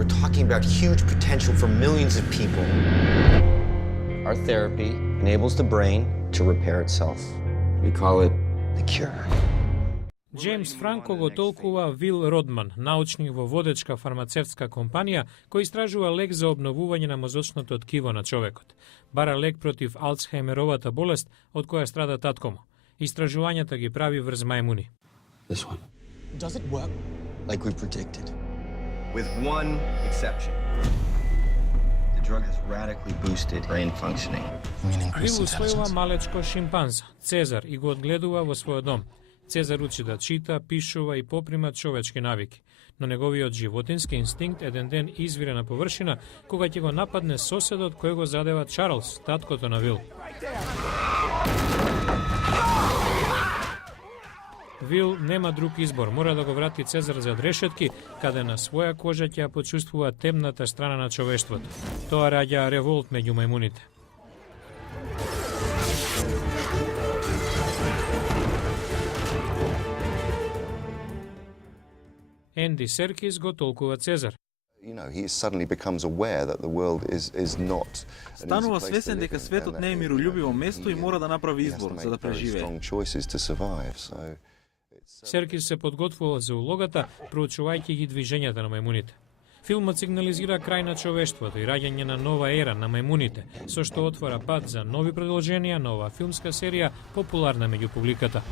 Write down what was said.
We're talking about huge potential for millions of people. Our therapy enables the brain to repair itself. We call it the cure. Джеймс Франко го толкува Вил Родман, научник во водечка фармацевтска компанија кој истражува лек за обновување на мозочното ткиво на човекот. Бара лек против Алцхаймеровата болест од која страда татко му. Истражувањата ги прави врз мајмуни. This one. Does it work like we predicted? With one exception. The drug has radically boosted brain functioning. Вил усвоила малечко шимпанза, Цезар, и го одгледува во својот дом. Цезар учи да чита, пишува и поприма човечки навики, но неговиот животински инстинкт еден ден извира на површина кога ќе го нападне соседот кој го задева Чарлс, таткото на Вил. Вил нема друг избор, мора да го врати Цезар зад решетки, каде на своја кожа ќе ја почувствува темната страна на човештвото. Тоа раѓа револт меѓу мајмуните. Енди Серкис го толкува Цезар. Станува свесен дека светот не е мирољубиво место и мора да направи избор за да преживее. Серкис се подготвува за улогата, проучувајќи ги движењата на мајмуните. Филмот сигнализира крај на човештвото и раѓање на нова ера на мајмуните, со што отвора пат за нови продолженија на оваа филмска серија, популарна меѓу публиката.